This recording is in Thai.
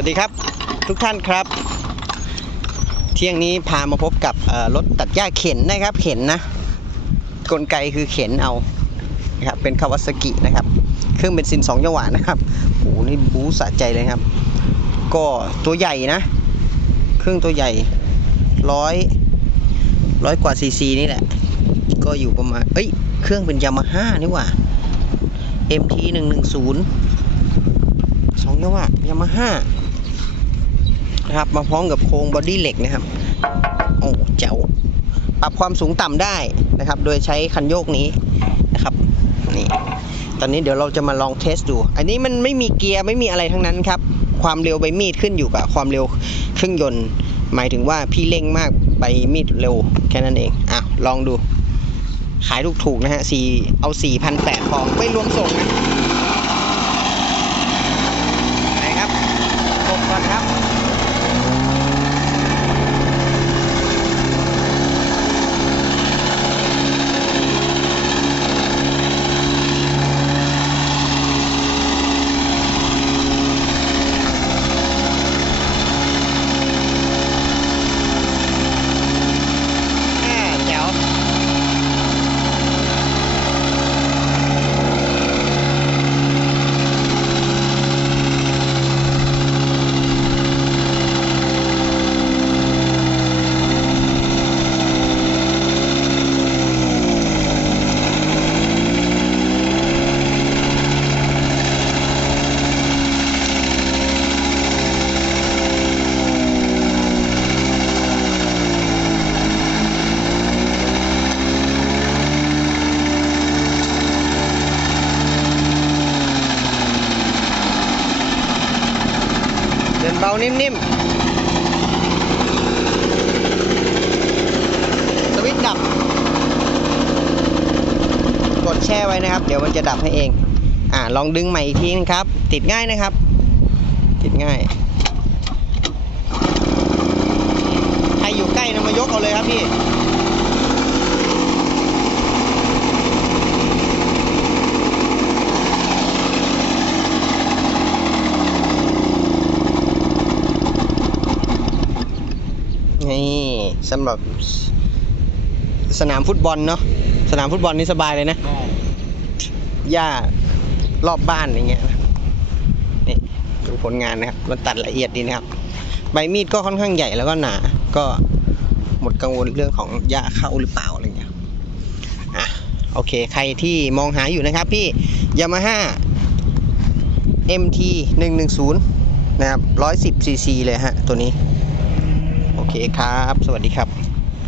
วัสดีครับทุกท่านครับ เที่ยงนี้พามาพบกับรถตัดหญ้าเข็นนะครับ เข็นนะกลไกคือเข็นเอานะครับเป็นคาวาซากินะครับ เครื่องเบนซิน2จังหวะนะครับโอ้โหนี่บู๊สะใจเลยครับ ก็ตัวใหญ่นะ เครื่องตัวใหญ่ร้อยร้อยกว่าซีซีนี่แหละ ก็อยู่ประมาณเอ้ยเครื่องเป็นยามาฮ่านี่หว่า MT 1 1 0สองจังหวะยามาฮ่า นะครับ มาพร้อมกับโครงบอดี้เหล็กนะครับ โอ้เจ๋วปรับความสูงต่ำได้นะครับ โดยใช้คันโยกนี้นะครับนี่ตอนนี้เดี๋ยวเราจะมาลองเทสดู อันนี้มันไม่มีเกียร์ไม่มีอะไรทั้งนั้นครับ ความเร็วใบมีดขึ้นอยู่กับความเร็วเครื่องยนต์ หมายถึงว่าพี่เร่งมากใบมีดเร็วแค่นั้นเอง อะ ลองดู ขายถูกๆนะฮะสี่เอาสี่พันแปดพอไม่รวมส่งนะไหนครับกดก่อนครับ แม่แจ๋ว เดินเบานิ่มๆ สวิตช์ดับ กดแช่ไว้นะครับ เดี๋ยวมันจะดับให้เอง อ่าลองดึงใหม่อีกทีนึงครับ ติดง่ายนะครับ ติดง่าย ใครอยู่ใกล้นะมายกเอาเลยครับพี่ นี่สำหรับสนามฟุตบอลเนาะสนามฟุตบอลนี่สบายเลยนะหญ้ารอบบ้านอย่างเงี้ยนะครับนี่ดูผลงานนะครับ มันตัดละเอียดดีนะครับ ใบมีดก็ค่อนข้างใหญ่แล้วก็หนา ก็หมดกังวลเรื่องของหญ้าเข้าหรือเปล่าอะไรเงี้ยอะโอเค ใครที่มองหาอยู่นะครับพี่ยามาฮ่า MT 110 นะครับ 110 cc เลยฮะ ตัวนี้โอ เคครับ สวัสดีครับ